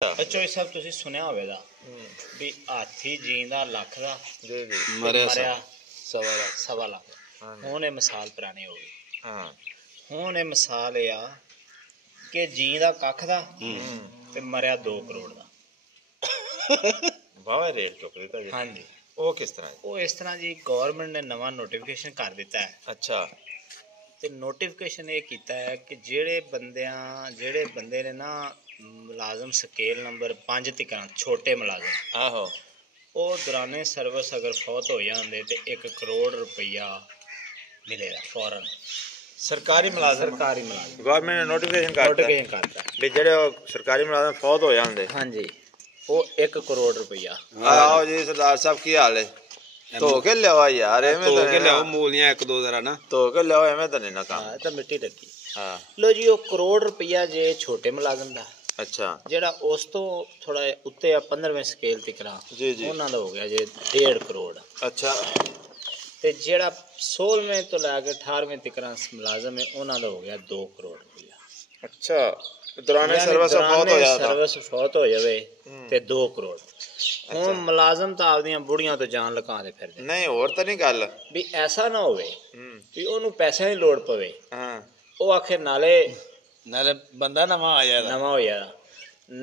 बच्चों इस सब तुसी सुनया होवेगा भी हाथी जींदा लख दा जी जी मरिया सवा लाख हुण ये मिसाल पुरानी हो गई। हाँ हुण ये मिसाल ये आ कि जींदा कख दा ते मरिया 2 करोड़ दा। वाह रेट चुक दिता जी। हाँ जी वो किस तरह वो इस तरह जी गवर्नमेंट ने नवा नोटिफिकेशन कर दिता है। अच्छा ते नोटिफिकेशन ये कीता है कि जेड़े बंदे ने ना मुलाजम स्केल नंबर 5 तिकरा छोटे मुलाजम आहो वो दौराने सर्विस अगर फौत हो जाते तो 1 करोड़ रुपया मिलेगा फौरन। सरकारी मुलाजम गवर्नमेंट ने नोटिफिकेशन करता भी जेड़े सरकारी मुलाजम फौत हो जाते। हाँ जी वो 1 करोड़ रुपया। आओ जी सरदार साहब की हाल है? धो के लिया यार एवें तो के लिया मूलियां 1-2 जरा ना धो के लिया एवें तो नहीं ना काम। तो मिट्टी लगी। हां लो जी वो करोड़ रुपया जे छोटे मुलाजम दा। अच्छा जेड़ा उस तो थोड़ा उत्ते 15वें स्केल तिकरा जी जी उन्हां दा हो गया जे 1.5 करोड़। अच्छा ते जेड़ा 16वें तो लैके 18वें तिकरा मुलाजम है उन्हां दा हो गया 2 करोड़ रुपया। अच्छा दौराने सर्विस फौत हो जावे ते 2 करोड़। हुण मुलाजम तो आपदियां बुढ़ियां तो जान लकांदे फिरदे नहीं और तो नहीं गल भी ऐसा ना होवे भी ओनू पैसे दी लोड़ पवे। हां ओ आखे नाले बंदा नवा हो जादा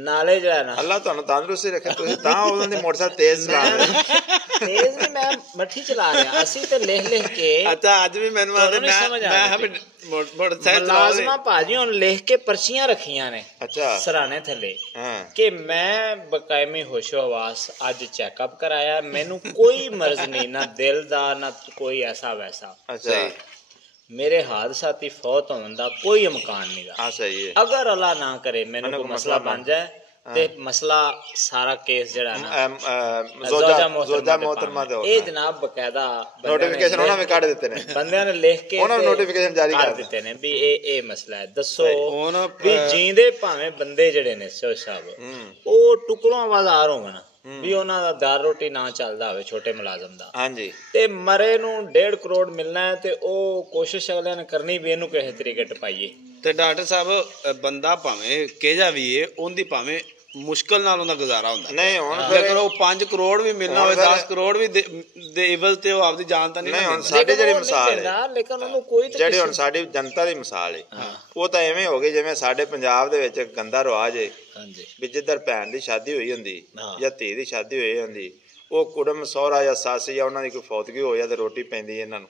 नाले जड़ा ना अल्लाह तुहानू तंदुरुस्ती रखे तुसी तां ओहां दी मोटरसाइकिल तेज चला रहे तेज नहीं मैं मट्ठी चला रहा असी ते लिख के। अच्छा आज भी मैनू आदे मैं मोटरसाइकिल मुलाजमा भाजी हुण लिख के पर्चियां रखियां ने। अच्छा सराने थले कि मैं बकायमी होशो हवास अज चेकअप कराया मैनू कोई मर्ज नहीं ना दिल दा ना कोई ऐसा वैसा। अच्छा मेरे हादसाती फौत होने का कोई इम्कान नहीं गा। सही है अगर अल्लाह ना करे मैंने कोई मसला बन जाए ते मसला सारा केस जड़ा ना जोजा मोहतरमा दे ए जनाब बकायदा नोटिफिकेशन उन्होंने भी काट देते ने बंदे ने लिख के उन्होंने नोटिफिकेशन जारी कर देते ने भी ए मसला है दसो भी जींदे भावें बंदे जड़े ने साहब ओ टुकड़ों आवाज़ार होवन भी उन्हां दा दाल रोटी ना चलदा होवे छोटे मुलाजम दा। हां जी ते मरे नू 1.5 करोड़ मिलना है ते ओ कोशिश अगले ने करनी भी इनू किसी तरीके टपाइए। ते डॉक्टर साहब बंदा भावें केजा भी है ओंदी भावें मुश्किल नाल उंदा गुजारा हुंदा नहीं हुण अगर ओ 5 करोड़ भी मिलना होवे 10 करोड़ भी दे इवल ते ओ आपदी जान ता नहीं हुण साडी जेड़ी मिसाल है लेकिन ओनू कोई जेड़ी हुण साडी जनता दी मिसाल है वो तां एवें हो गई जिवें साडे पंजाब दे विच गंदा रिवाज है। हां जी भी जिधर भैन दी शादी होई हुंदी या धी दी शादी होई हुंदी वो कुड़म सोहरा या सस या उन्हां दी कोई फौतगी हो जाए तो रोटी पैंदी इन्हां नूं।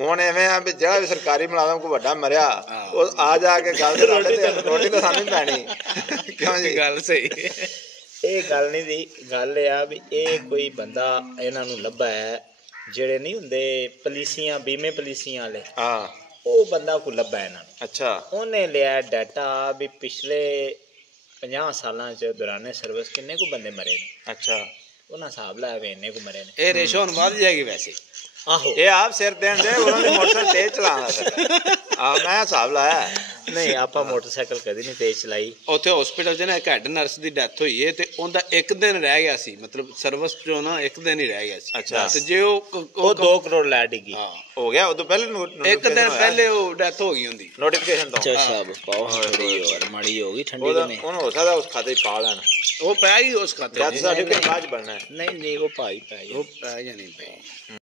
हुण एवें आ भी जेड़ा भी सरकारी मुलाजम कोई वड्डा मरिया वो आ जाके गल रोटी तो सानू पैनी क्यों जी गल सही ये गल नहीं दी गल ये आ भी ये कोई बंदा इन्हां नूं लब्भा है जेड़े नहीं हुंदे पुलिसियां बीमे पुलिसियां वाले। हां वो बंदा को लब्भा है इन्हां नूं। अच्छा उन्हें लिया डाटा भी पिछले 50 सालां च दौराने सर्विस किन्ने को बंदे मरे ने। अच्छा उन्हां हिसाब लाया वे इन्ने को मरे ने। ए रेशो हुण वध जाएगी वैसे आहो ये आप सिर देन दे उन्हां दी मोटरसाइकिल तेज चलाना सर आ मैं हिसाब लाया नहीं आपा मोटरसाइकिल कदी नहीं तेज चलाई। उत्थे हॉस्पिटल च ना एक हेड नर्स दी डेथ होई है ते उनदा 1 दिन रह गया सी मतलब सर्विस जो ना 1 दिन ही रह गया सी। अच्छा ते जे ओ 2 करोड़ लै डिगी हो गया उदों पहले 1 दिन पहले ओ डेथ हो गई हुंदी नोटिफिकेशन तो। अच्छा साहब पाओ थोड़ी और माड़ी होगी ठंडी में उन हो सकदा उस खाते पा लेना वो पै गई उस खाते डेथ सर्टिफिकेट बाद बनना है नहीं वो पाई पै वो पै या नहीं पै।